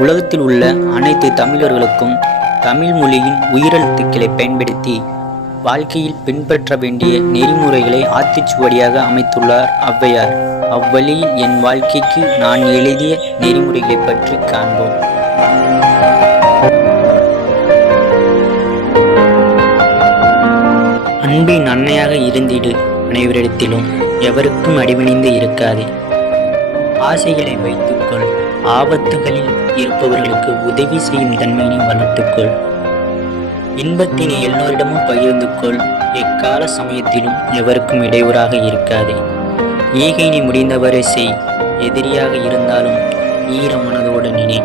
உலகத்தில் உள்ள அனைத்து தமிழர்களுக்கும் தமிழ் மொழியின் உயிரெழுத்துக்களை பயன்படுத்தி வாழ்க்கையில் பின்பற்ற வேண்டிய நெறிமுறைகளை ஆத்திச்சுவடியாக அமைத்துள்ளார் ஔவையார். அவ்வழியில் என் வாழ்க்கைக்கு நான் எழுதிய நெறிமுறைகளை பற்றி காண்போம். அன்பின் அன்னையாக இருந்திடு அனைவரிடத்திலும் எவருக்கும் அடிபணிந்து இருக்காதே. ஆசைகளை வைத்துக்கொள். ஆபத்துகளில் இருப்பவர்களுக்கு உதவி செய்யும் தன்மையினை வளர்த்துக்கொள். இன்பத்தினை எல்லோரிடமும் பகிர்ந்து கொள் எக்கால சமயத்திலும் எவருக்கும் இடையூறாக இருக்காதே. ஈகையினை முடிந்தவரை செய். எதிரியாக இருந்தாலும் ஈர மனதோடு நினை.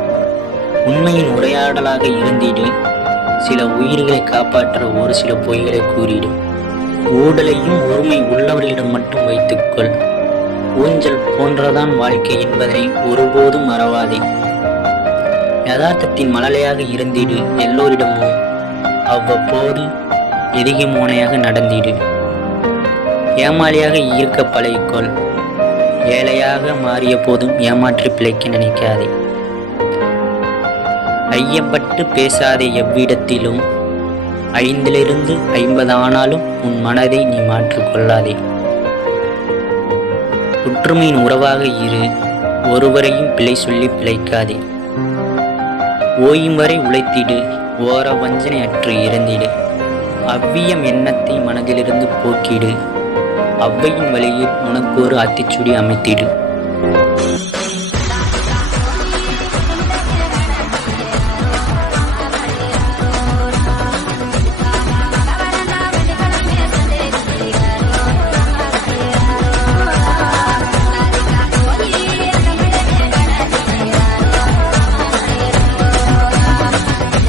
உண்மையின் உரையாடலாக இருந்திடு. சில உயிர்களை காப்பாற்ற ஒரு சில பொய்களை கூறிடும் ஊடலையும் ஒருமை உள்ளவர்களிடம் மட்டும் வைத்துக்கொள். ஊஞ்சல் போன்றதான் வாழ்க்கை என்பதை ஒருபோதும் மறவாதே. யதார்த்தத்தின் மழலையாக இருந்திடு எல்லோரிடமும். அவ்வப்போது எதிகை மோனையாக நடந்திடு. ஏமாளியாக இருக்க பழகிக்கொள். ஏழையாக மாறிய போதும் ஏமாற்றி பிழைக்க நினைக்காதே. ஐயப்பட்டு பேசாதே எவ்விடத்திலும். ஐந்திலிருந்து ஐம்பது ஆனாலும் உன் மனதை நீ மாற்றிக் கொள்ளாதே ஒற்றுமையின் உறவாக இரு. ஒருவரையும் பிழை சொல்லி பிழைக்காதே. ஓயும் வரை உழைத்திடு. ஓர வஞ்சனை அற்று இறந்திடு. அவ்வியம் எண்ணத்தை மனதிலிருந்து போக்கிடு. அவ்வையின் வழியில் உனக்கு ஒரு அத்திச்சுடி அமைத்திடு.